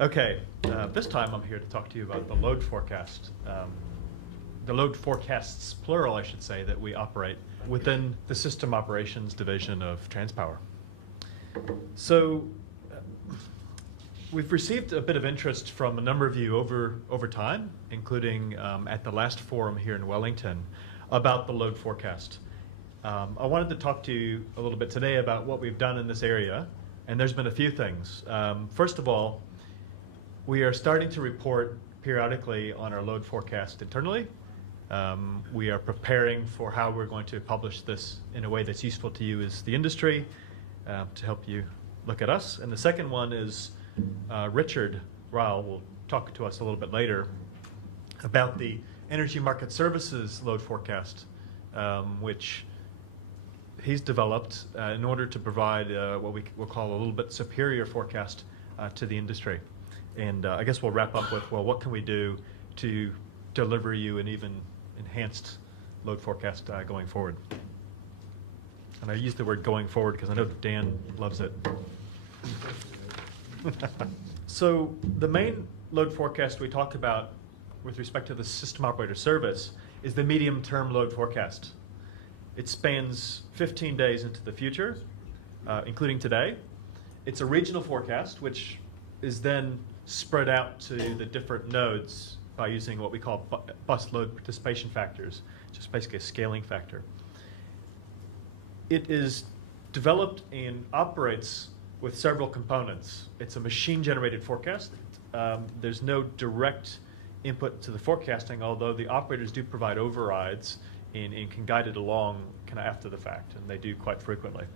Okay, this time I'm here to talk to you about the load forecast. The load forecasts, plural I should say, that we operate within the System Operations Division of TransPower. So we've received a bit of interest from a number of you over time, including at the last forum here in Wellington, about the load forecast. I wanted to talk to you a little bit today about what we've done in this area, and there's been a few things. First of all, we are starting to report periodically on our load forecast internally. We are preparing for how we're going to publish this in a way that's useful to you as the industry, to help you look at us. And the second one is Richard Ryle will talk to us a little bit later about the Energy Market Services load forecast, which he's developed in order to provide what we will call a little bit superior forecast to the industry. And I guess we'll wrap up with, well, what can we do to deliver you an even enhanced load forecast going forward? And I use the word going forward because I know Dan loves it. So the main load forecast we talk about with respect to the system operator service is the medium-term load forecast. It spans 15 days into the future, including today. It's a regional forecast, which is then spread out to the different nodes by using what we call bus load participation factors, which is basically a scaling factor. It is developed and operates with several components. It's a machine-generated forecast. There's no direct input to the forecasting, although the operators do provide overrides and can guide it along kind of after the fact, and they do quite frequently.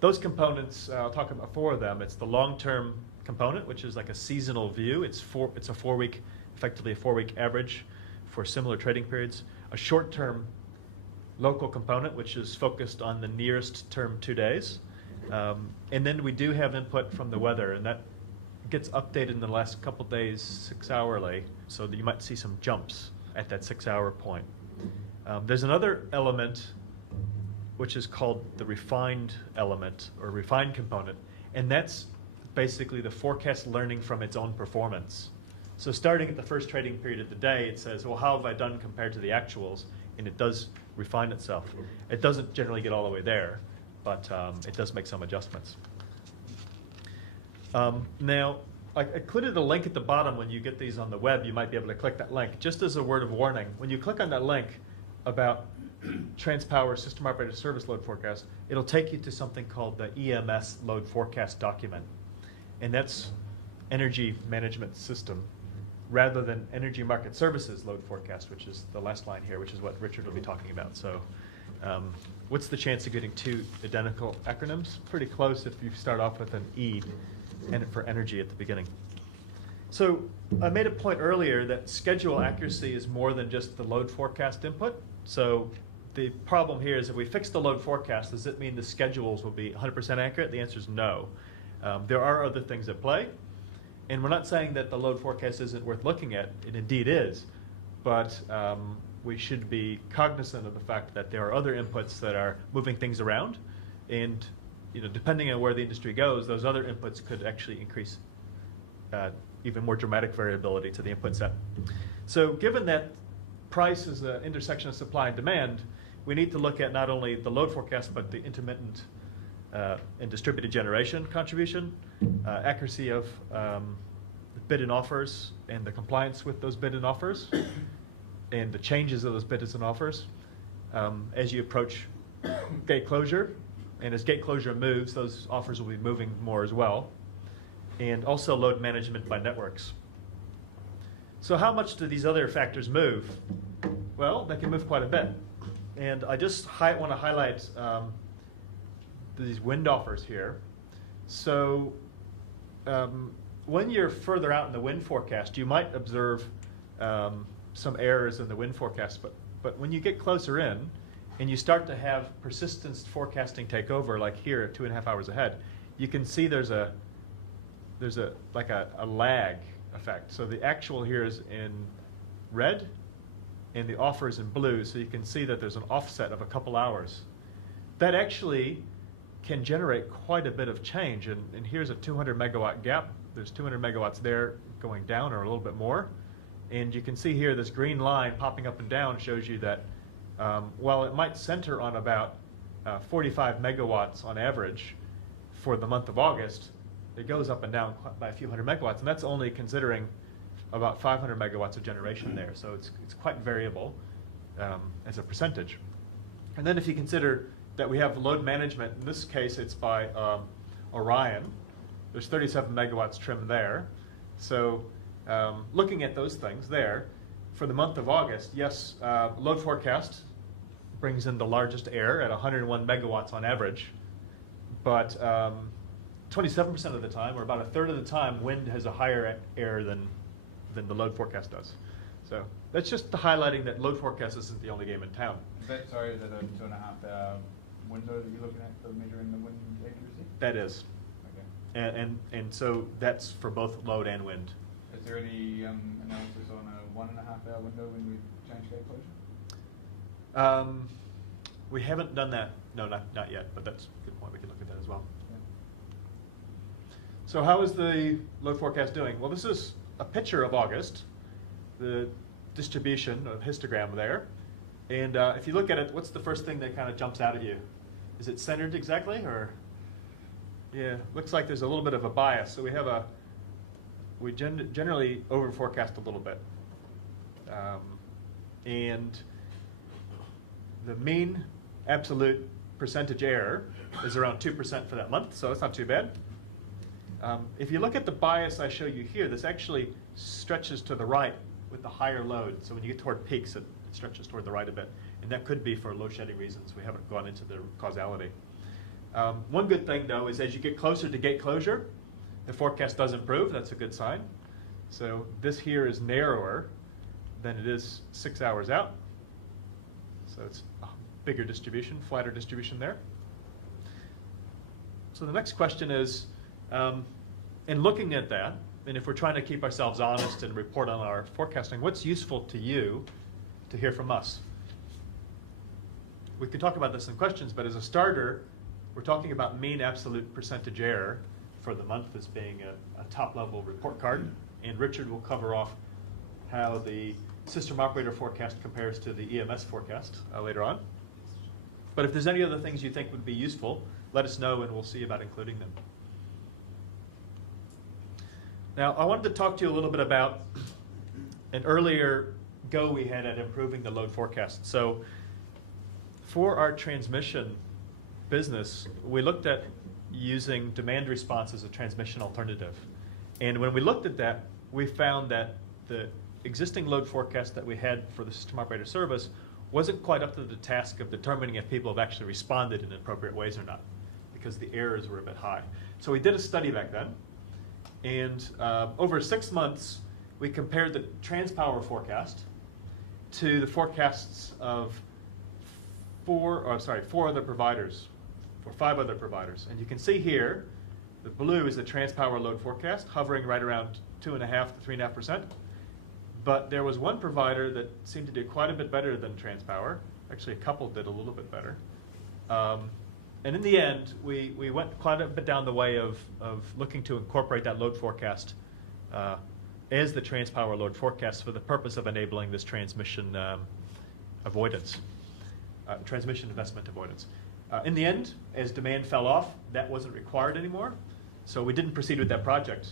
Those components, I'll talk about four of them. It's the long-term component, which is like a effectively a 4-week average for similar trading periods. A short-term local component, which is focused on the nearest term 2 days. And then we do have input from the weather, and that gets updated in the last couple days 6-hourly, so that you might see some jumps at that 6-hour point. There's another element which is called the refined element or refined component, and that's basically the forecast learning from its own performance. So starting at the first trading period of the day, it says, well, how have I done compared to the actuals? And it does refine itself. It doesn't generally get all the way there, but it does make some adjustments. Now, I included a link at the bottom. When you get these on the web, you might be able to click that link. Just as a word of warning, when you click on that link about TransPower System Operator Service Load Forecast, it'll take you to something called the EMS Load Forecast document. And that's Energy Management System, rather than Energy Market Services Load Forecast, which is the last line here, which is what Richard will be talking about. So what's the chance of getting two identical acronyms? Pretty close if you start off with an E for energy at the beginning. So I made a point earlier that schedule accuracy is more than just the load forecast input. So the problem here is if we fix the load forecast, does it mean the schedules will be 100% accurate? The answer is no. There are other things at play. And we're not saying that the load forecast isn't worth looking at. It indeed is. But we should be cognizant of the fact that there are other inputs that are moving things around. And depending on where the industry goes, those other inputs could actually increase even more dramatic variability to the input set. So given that price is the intersection of supply and demand, we need to look at not only the load forecast, but the intermittent and distributed generation contribution, accuracy of bid and offers, and the compliance with those bid and offers, and the changes of those bids and offers as you approach gate closure. And as gate closure moves, those offers will be moving more as well. And also load management by networks. So how much do these other factors move? Well, they can move quite a bit. And I just want to highlight these wind offers here. So when you're further out in the wind forecast, you might observe some errors in the wind forecast. But when you get closer in and you start to have persistence forecasting take over, like here at 2.5 hours ahead, you can see there's a lag effect. So the actual here is in red and the offer is in blue. So you can see that there's an offset of a couple hours. That actually can generate quite a bit of change. And here's a 200 megawatt gap. There's 200 megawatts there going down or a little bit more. And you can see here this green line popping up and down shows you that while it might center on about 45 megawatts on average for the month of August, it goes up and down by a few hundred megawatts. And that's only considering about 500 megawatts of generation there. So it's quite variable as a percentage. And then if you consider that we have load management, in this case it's by Orion. There's 37 megawatts trimmed there. So looking at those things there, for the month of August, yes, load forecast brings in the largest error at 101 megawatts on average, but 27% of the time, or about a third of the time, wind has a higher error than the load forecast does. So that's just highlighting that load forecast isn't the only game in town. Is that a 2.5 hour window that you're looking at for measuring the wind accuracy? That is. Okay. And so that's for both load and wind. Is there any analysis on a 1.5 hour window when we change gate closure? We haven't done that. No, not yet, but that's a good point. We can look at that as well. Yeah. So how is the load forecast doing? Well, this is a picture of August, the distribution of histogram there. And if you look at it, what's the first thing that kind of jumps out at you? Is it centered exactly, or? Yeah, looks like there's a little bit of a bias. So we generally over forecast a little bit. And the mean absolute percentage error is around 2% for that month, so that's not too bad. If you look at the bias I show you here, this actually stretches to the right with the higher load. So when you get toward peaks, it stretches toward the right a bit. And that could be for load shedding reasons. We haven't gone into the causality. One good thing, though, is as you get closer to gate closure, the forecast does improve. That's a good sign. So this here is narrower than it is 6 hours out. So it's a bigger distribution, flatter distribution there. So the next question is, in looking at that, and if we're trying to keep ourselves honest and report on our forecasting, what's useful to you to hear from us? We could talk about this in questions, but as a starter, we're talking about mean absolute percentage error for the month as being a top-level report card. And Richard will cover off how the system operator forecast compares to the EMS forecast later on. But if there's any other things you think would be useful, let us know and we'll see about including them. Now, I wanted to talk to you a little bit about an earlier go we had at improving the load forecast. So for our transmission business, we looked at using demand response as a transmission alternative. And when we looked at that, we found that the existing load forecast that we had for the system operator service wasn't quite up to the task of determining if people have actually responded in appropriate ways or not, because the errors were a bit high. So we did a study back then, and over 6 months, we compared the TransPower forecast to the forecasts of 5 other providers. And you can see here, the blue is the TransPower load forecast, hovering right around 2.5 to 3.5%. But there was one provider that seemed to do quite a bit better than TransPower. Actually, a couple did a little bit better. And in the end, we went quite a bit down the way of looking to incorporate that load forecast as the TransPower load forecast for the purpose of enabling this transmission avoidance, transmission investment avoidance. In the end, as demand fell off, that wasn't required anymore, so we didn't proceed with that project.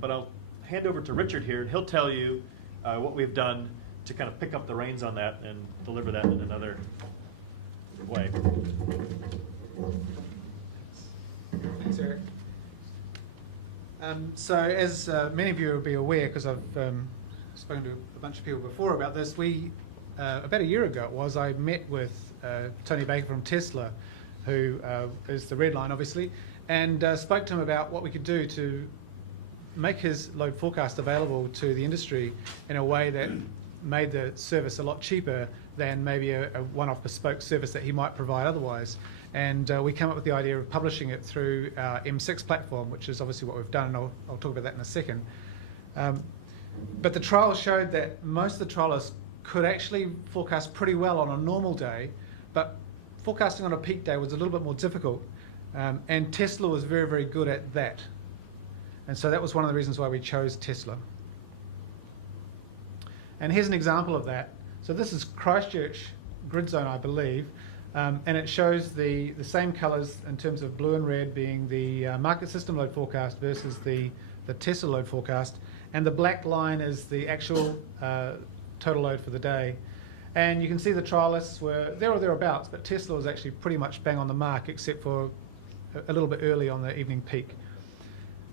But I'll hand over to Richard here, and he'll tell you what we've done to kind of pick up the reins on that and deliver that in another way. Thanks, Eric. So as many of you will be aware, because I've spoken to a bunch of people before about this, about a year ago it was, I met with Tony Baker from Tesla, who is the red line obviously, and spoke to him about what we could do to make his load forecast available to the industry in a way that made the service a lot cheaper than maybe a one-off bespoke service that he might provide otherwise. And we came up with the idea of publishing it through our M6 platform, which is obviously what we've done, and I'll talk about that in a second. But the trial showed that most of the trialists could actually forecast pretty well on a normal day, but forecasting on a peak day was a little bit more difficult. And Tesla was very, very good at that. And so that was one of the reasons why we chose Tesla. And here's an example of that. So this is Christchurch grid zone, I believe, and it shows the same colours in terms of blue and red being the market system load forecast versus the Tesla load forecast, and the black line is the actual total load for the day. And you can see the trialists were there or thereabouts, but Tesla was actually pretty much bang on the mark, except for a little bit early on the evening peak.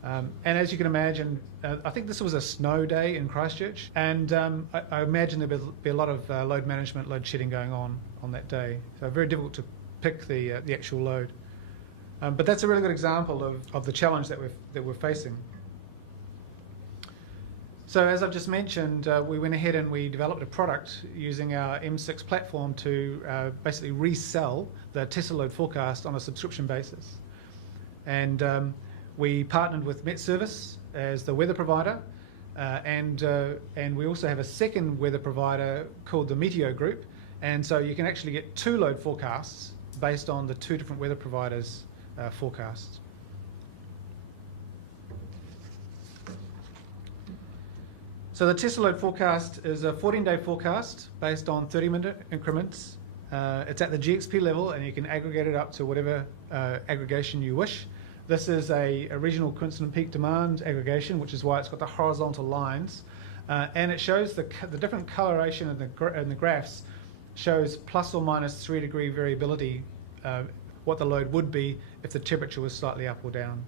And as you can imagine, I think this was a snow day in Christchurch, and I imagine there'd be a lot of load management, load shedding going on that day. So very difficult to pick the actual load. But that's a really good example of the challenge that we're facing. So as I've just mentioned, we went ahead and we developed a product using our M6 platform to basically resell the Tesla load forecast on a subscription basis. And we partnered with Met Service as the weather provider, and we also have a second weather provider called the Meteo Group. And so you can actually get 2 load forecasts based on the 2 different weather providers' forecasts. So the Tesla load forecast is a 14-day forecast based on 30-minute increments. It's at the GXP level, and you can aggregate it up to whatever aggregation you wish. This is a regional coincident peak demand aggregation, which is why it's got the horizontal lines. And it shows the different coloration in the graphs shows plus or minus 3 degree variability, what the load would be if the temperature was slightly up or down.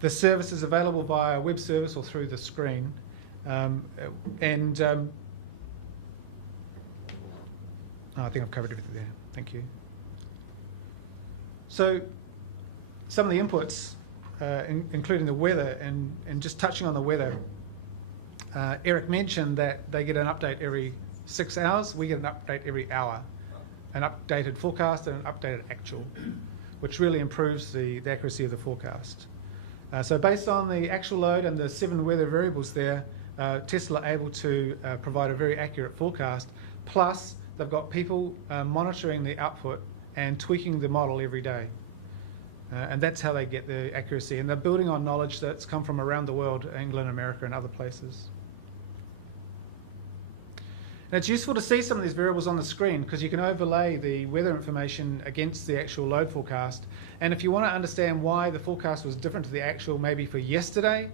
The service is available via web service or through the screen. I think I've covered everything there. Thank you. So some of the inputs, including the weather, and just touching on the weather, Eric mentioned that they get an update every 6 hours. We get an update every hour, an updated forecast and an updated actual, which really improves the accuracy of the forecast. So based on the actual load and the 7 weather variables there, Tesla are able to provide a very accurate forecast. Plus, they've got people monitoring the output and tweaking the model every day. And that's how they get the accuracy. And they're building on knowledge that's come from around the world, England, America, and other places. And it's useful to see some of these variables on the screen because you can overlay the weather information against the actual load forecast. And if you want to understand why the forecast was different to the actual maybe for yesterday,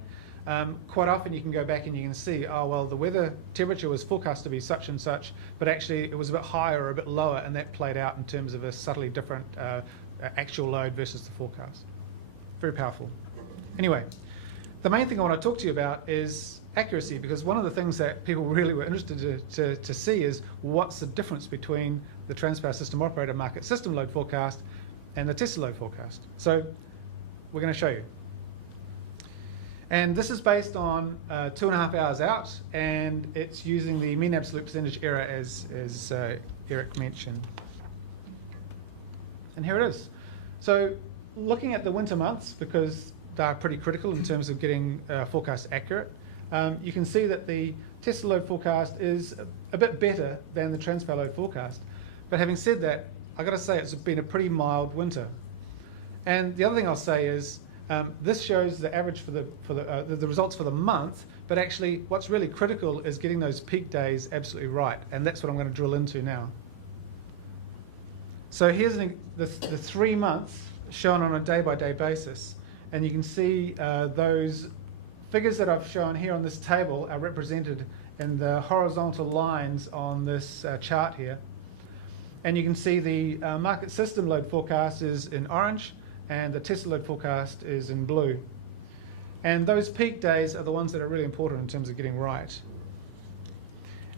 quite often you can go back and you can see, oh, well, the weather temperature was forecast to be such and such, but actually it was a bit higher or a bit lower, and that played out in terms of a subtly different actual load versus the forecast. Very powerful. Anyway, the main thing I want to talk to you about is accuracy, because one of the things that people really were interested to see is what's the difference between the Transpower System Operator market system load forecast and the Tesla load forecast. So we're going to show you. And this is based on 2.5 hours out, and it's using the mean absolute percentage error as Eric mentioned. And here it is. So looking at the winter months, because they're pretty critical in terms of getting forecast accurate, you can see that the Tesla load forecast is a bit better than the Transpower load forecast. But having said that, I've got to say it's been a pretty mild winter. And the other thing I'll say is this shows the average for the results for the month, but actually what's really critical is getting those peak days absolutely right, and that's what I'm going to drill into now. So here's the 3 months shown on a day-by-day basis, and you can see those figures that I've shown here on this table are represented in the horizontal lines on this chart here. And you can see the market system load forecast is in orange, and the Tesla load forecast is in blue. And those peak days are the ones that are really important in terms of getting right.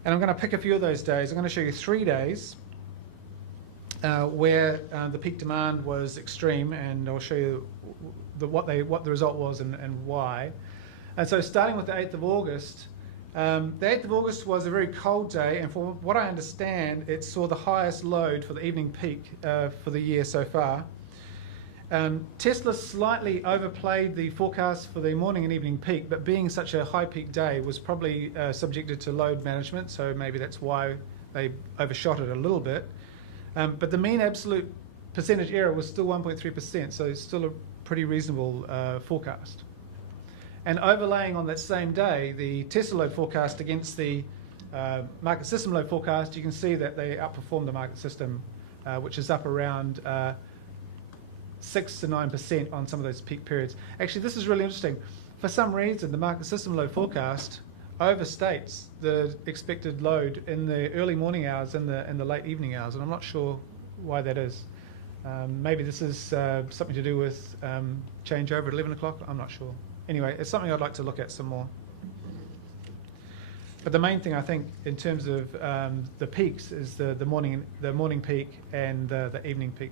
And I'm going to pick a few of those days. I'm going to show you 3 days where the peak demand was extreme, and I'll show you what the result was and why. And so starting with the 8th of August, the 8th of August was a very cold day, and for what I understand, it saw the highest load for the evening peak for the year so far. Tesla slightly overplayed the forecast for the morning and evening peak, but being such a high peak day was probably subjected to load management, so maybe that's why they overshot it a little bit. But the mean absolute percentage error was still 1.3%, so it's still a pretty reasonable forecast. And overlaying on that same day, the Tesla load forecast against the market system load forecast, you can see that they outperformed the market system, which is up around 6 to 9% on some of those peak periods. Actually, this is really interesting. For some reason, the market system load forecast overstates the expected load in the early morning hours and the late evening hours, and I'm not sure why that is. Maybe this is something to do with changeover at 11 o'clock. I'm not sure. Anyway, it's something I'd like to look at some more. But the main thing, I think, in terms of the peaks is the morning peak and the evening peak.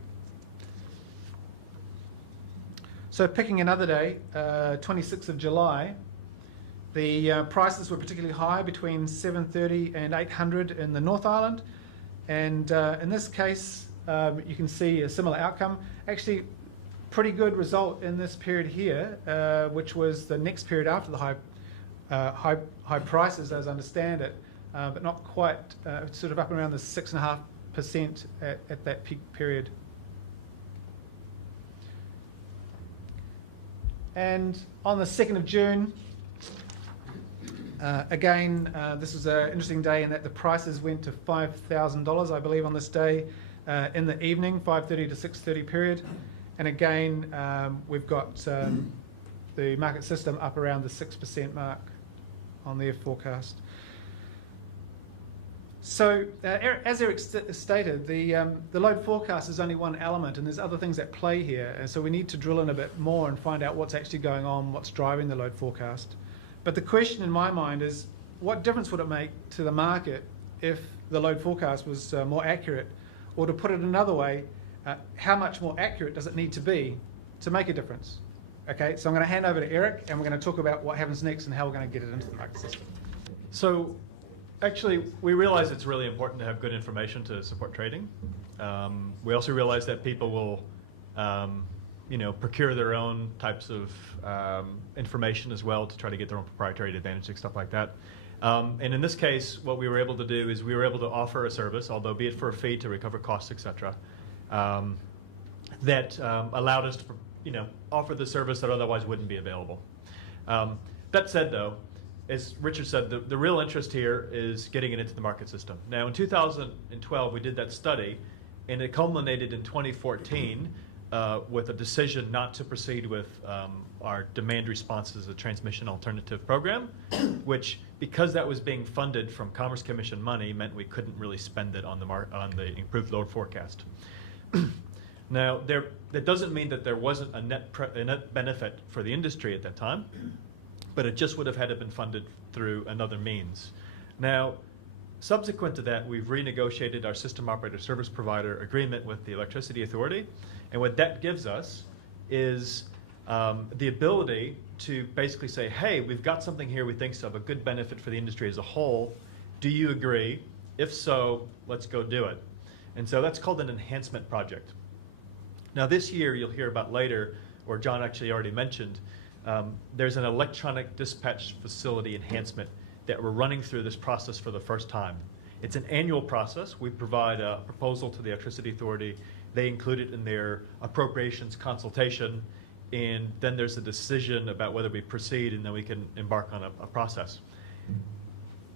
So picking another day, 26th of July, the prices were particularly high, between 730 and 800 in the North Island. And in this case, you can see a similar outcome. Actually, pretty good result in this period here, which was the next period after the high prices, as I understand it, but not quite, sort of up around the 6.5% at that peak period. And on the 2nd of June, again, this was an interesting day in that the prices went to $5,000, I believe, on this day in the evening, 5:30 to 6:30 period. And again, we've got the market system up around the 6% mark on their forecast. So, as Eric stated, the load forecast is only one element, and there's other things at play here. And so we need to drill in a bit more and find out what's actually going on, what's driving the load forecast. But the question in my mind is, what difference would it make to the market if the load forecast was more accurate? Or to put it another way, how much more accurate does it need to be to make a difference? Okay, so I'm going to hand over to Eric, and we're going to talk about what happens next and how we're going to get it into the market system. So actually, we realize it's really important to have good information to support trading. We also realize that people will procure their own types of information as well to try to get their own proprietary advantage and stuff like that. And in this case, what we were able to do is we were able to offer a service, although be it for a fee to recover costs, etc., that allowed us to offer the service that otherwise wouldn't be available. That said, though, as Richard said, the real interest here is getting it into the market system. Now, in 2012, we did that study, and it culminated in 2014 with a decision not to proceed with our demand response as a transmission alternative program, which, because that was being funded from Commerce Commission money, meant we couldn't really spend it on the improved load forecast. Now, that doesn't mean that there wasn't a net benefit for the industry at that time, but it just would have had to been funded through another means. Now, subsequent to that, we've renegotiated our system operator service provider agreement with the Electricity Authority, and what that gives us is the ability to basically say, hey, we've got something here we think of a good benefit for the industry as a whole. Do you agree? If so, let's go do it. And so that's called an enhancement project. Now this year, you'll hear about later, or John actually already mentioned, there's an electronic dispatch facility enhancement that we're running through this process for the first time. It's an annual process. We provide a proposal to the Electricity Authority. They include it in their appropriations consultation, and then there's a decision about whether we proceed, and then we can embark on a process.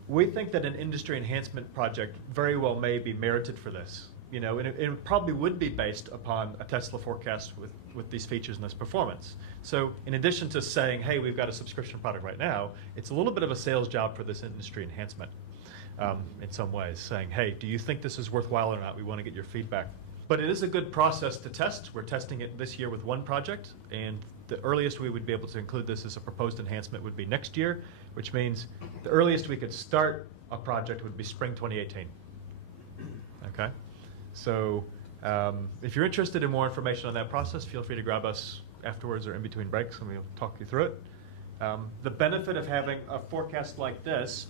We think that an industry enhancement project very well may be merited for this. And it probably would be based upon a Tesla forecast with these features and this performance. So in addition to saying, hey, we've got a subscription product right now, it's a little bit of a sales job for this industry enhancement in some ways, saying, hey, do you think this is worthwhile or not? We want to get your feedback. But it is a good process to test. We're testing it this year with one project, and the earliest we would be able to include this as a proposed enhancement would be next year, which means the earliest we could start a project would be spring 2018. Okay? So if you're interested in more information on that process, feel free to grab us afterwards or in between breaks, and we'll talk you through it. The benefit of having a forecast like this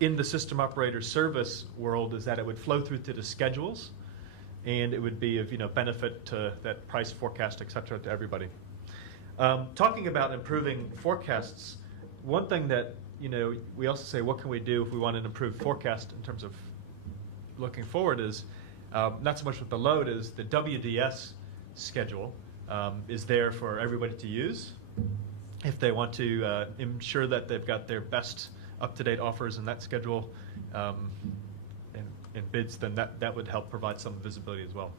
in the system operator service world is that it would flow through to the schedules, and it would be of benefit to that price forecast, et cetera, to everybody. Talking about improving forecasts, one thing that we also say, what can we do if we want an improved forecast in terms of looking forward is Not so much with the load is the WDS schedule is there for everybody to use. If they want to ensure that they've got their best up-to-date offers in that schedule and bids, then that would help provide some visibility as well.